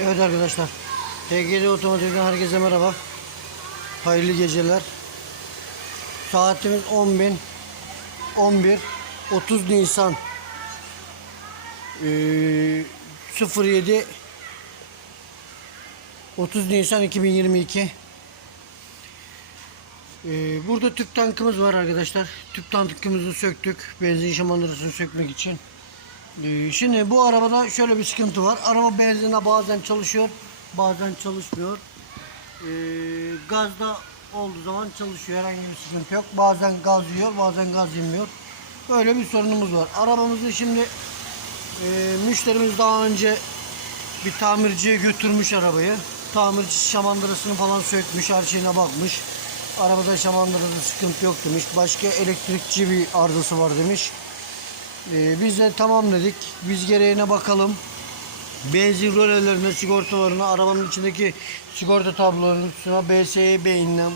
Evet arkadaşlar. TGD Otomotiv'den herkese merhaba. Hayırlı geceler. Saatimiz 10.000 11 30 Nisan ee, 07 30 Nisan 2022 Ee, Burada tüp tankımız var arkadaşlar. Tüp tankımızı söktük. Benzin şamandırasını sökmek için. Ee, Şimdi bu arabada şöyle bir sıkıntı var. Araba benzine bazen çalışıyor, bazen çalışmıyor. Ee, gazda olduğu zaman çalışıyor, herhangi bir sıkıntı yok. Bazen gaz yiyor, bazen gaz yemiyor. Böyle bir sorunumuz var. Arabamızı şimdi e, müşterimiz daha önce bir tamirciye götürmüş arabayı. Tamirci şamandırasını falan sökmüş, her şeyine bakmış. Arabada şamandırada sıkıntı yok demiş. Başka elektrikçi bir arızası var demiş. Ee, biz de tamam dedik. Biz gereğine bakalım. Benzin rölelerine, sigortalarına, arabanın içindeki sigorta tablolarının üstüne BSE beynine,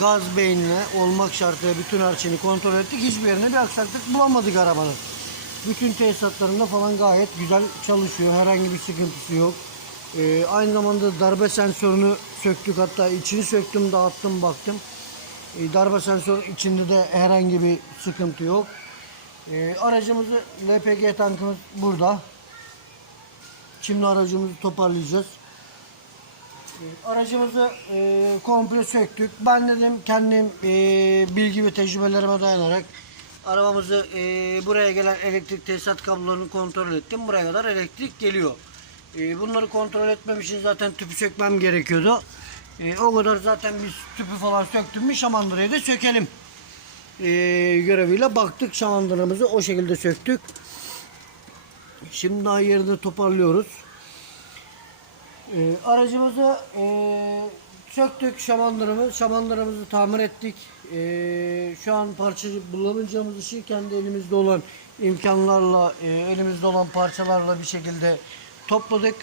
gaz beynine olmak şartıyla bütün her şeyini kontrol ettik. Hiçbir yerine bir aksaklık bulamadık arabanın. Bütün tesisatlarında falan gayet güzel çalışıyor. Herhangi bir sıkıntısı yok. Ee, aynı zamanda darbe sensörünü söktük. Hatta içini söktüm, dağıttım, baktım. Ee, darbe sensörü içinde de herhangi bir sıkıntı yok. Ee, aracımızı LPG tankımız burada. Şimdi aracımızı toparlayacağız. Ee, aracımızı e, komple söktük. Ben dedim kendim e, bilgi ve tecrübelerime dayanarak arabamızı e, buraya gelen elektrik tesisat kablolarını kontrol ettim. Buraya kadar elektrik geliyor. E, bunları kontrol etmem için zaten tüpü sökmem gerekiyordu. E, o kadar zaten biz tüpü falan söktüm mü şamandırayı da sökelim e, göreviyle baktık şamandırımızı o şekilde söktük. Şimdi daha yerinde toparlıyoruz. E, aracımızı e, söktük şamandırımızı, şamandırımızı tamir ettik. E, şu an parça bulamayacağımız işi kendi elimizde olan imkanlarla, e, elimizde olan parçalarla bir şekilde topladık.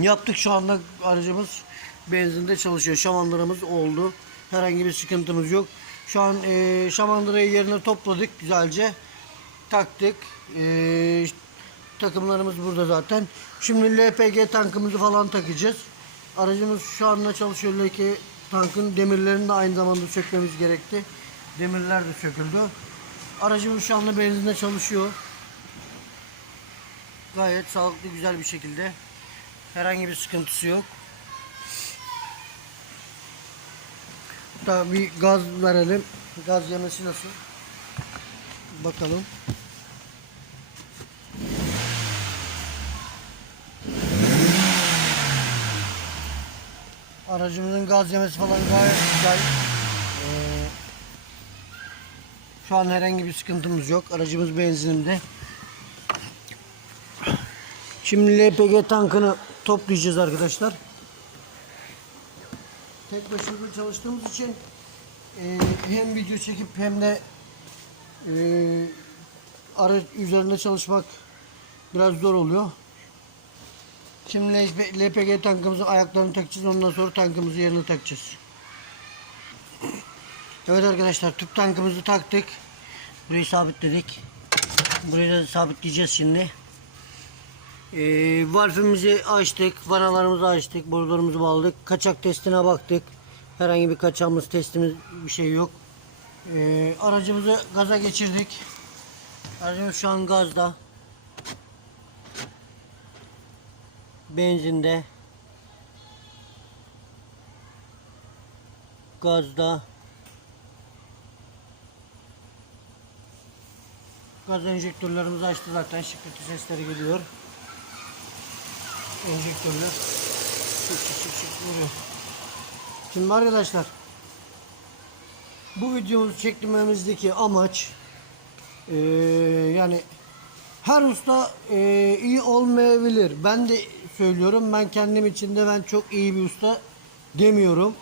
Yaptık şu anda aracımız benzinde çalışıyor. Şamandıramız oldu. Herhangi bir sıkıntımız yok. Şu an e, şamandırayı yerine topladık güzelce. Taktık. E, takımlarımız burada zaten. Şimdi LPG tankımızı falan takacağız. Aracımız şu anda çalışıyor. LPG tankın demirlerini de aynı zamanda sökmemiz gerekti. Demirler de söküldü. Aracımız şu anda benzinde çalışıyor. Gayet sağlıklı güzel bir şekilde. Herhangi bir sıkıntısı yok. Hatta bir gaz verelim. Gaz yemesi nasıl? Bakalım. Aracımızın gaz yemesi falan gayet güzel. Ee, şu an herhangi bir sıkıntımız yok. Aracımız benzinimde. Şimdi LPG tankını toplayacağız arkadaşlar. Tek başımıza çalıştığımız için e, hem video çekip hem de e, araç üzerinde çalışmak biraz zor oluyor. Şimdi LPG tankımızın ayaklarını takacağız. Ondan sonra tankımızı yerine takacağız. Evet arkadaşlar tüp tankımızı taktık. Burayı sabitledik. Burayı da sabitleyeceğiz şimdi. E, valfimizi açtık. Vanalarımızı açtık. Borularımızı bağladık. Kaçak testine baktık. Herhangi bir kaçağımız testimiz bir şey yok. E, aracımızı gaza geçirdik. Aracımız şu an gazda. Benzinde. Gazda. Gaz enjektörlerimizi açtı zaten. Şıkkıtı sesleri geliyor. Enjektörler. Çık çık çık çık vuruyor. Şimdi arkadaşlar bu videomuzu çekmemizdeki amaç eee, yani her usta eee, iyi olmayabilir. Ben de söylüyorum. Ben kendim için de ben çok iyi bir usta demiyorum.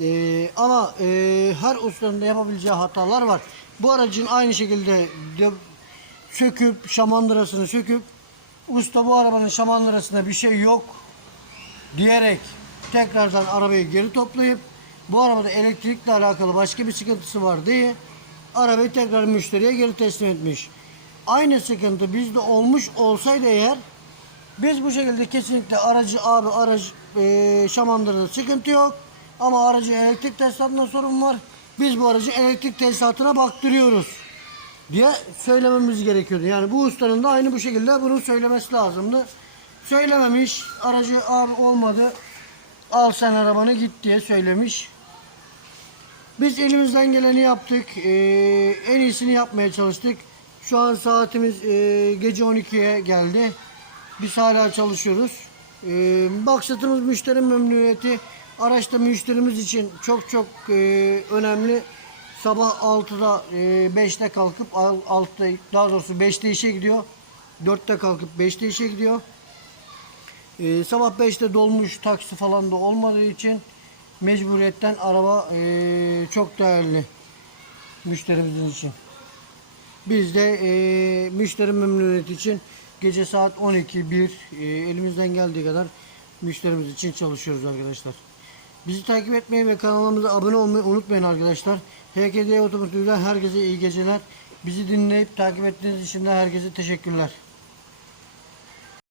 Eee, ama eee, her ustanın da yapabileceği hatalar var. Bu aracın aynı şekilde de söküp şamandırasını söküp usta bu arabanın şamandırasında bir şey yok diyerek tekrardan arabayı geri toplayıp bu arabada elektrikle alakalı başka bir sıkıntısı var diye arabayı tekrar müşteriye geri teslim etmiş. Aynı sıkıntı bizde olmuş olsaydı eğer Biz bu şekilde kesinlikle aracı abi aracı e, şamandırda sıkıntı yok. Ama aracı elektrik tesisatında sorun var. Biz bu aracı elektrik tesisatına baktırıyoruz diye söylememiz gerekiyordu. Yani bu ustanın da aynı bu şekilde bunu söylemesi lazımdı. Söylememiş, aracı abi olmadı, al sen arabanı git diye söylemiş. Biz elimizden geleni yaptık, ee, en iyisini yapmaya çalıştık. Şu an saatimiz ee, gece 12'ye geldi. Biz hala çalışıyoruz. Ee, maksatımız müşteri memnuniyeti. Araçta müşterimiz için çok çok ee, önemli. Sabah 6'da e, 5'te kalkıp 6'da daha doğrusu 5'te işe gidiyor. 4'te kalkıp 5'te işe gidiyor. E, sabah 5'te dolmuş taksi falan da olmadığı için mecburiyetten araba e, çok değerli müşterimizin için. Biz de e, müşteri memnuniyeti için gece saat 12-1 e, elimizden geldiği kadar müşterimiz için çalışıyoruz arkadaşlar. Bizi takip etmeyi ve kanalımıza abone olmayı unutmayın arkadaşlar. HKD Otomotiv'den herkese iyi geceler. Bizi dinleyip takip ettiğiniz için de herkese teşekkürler.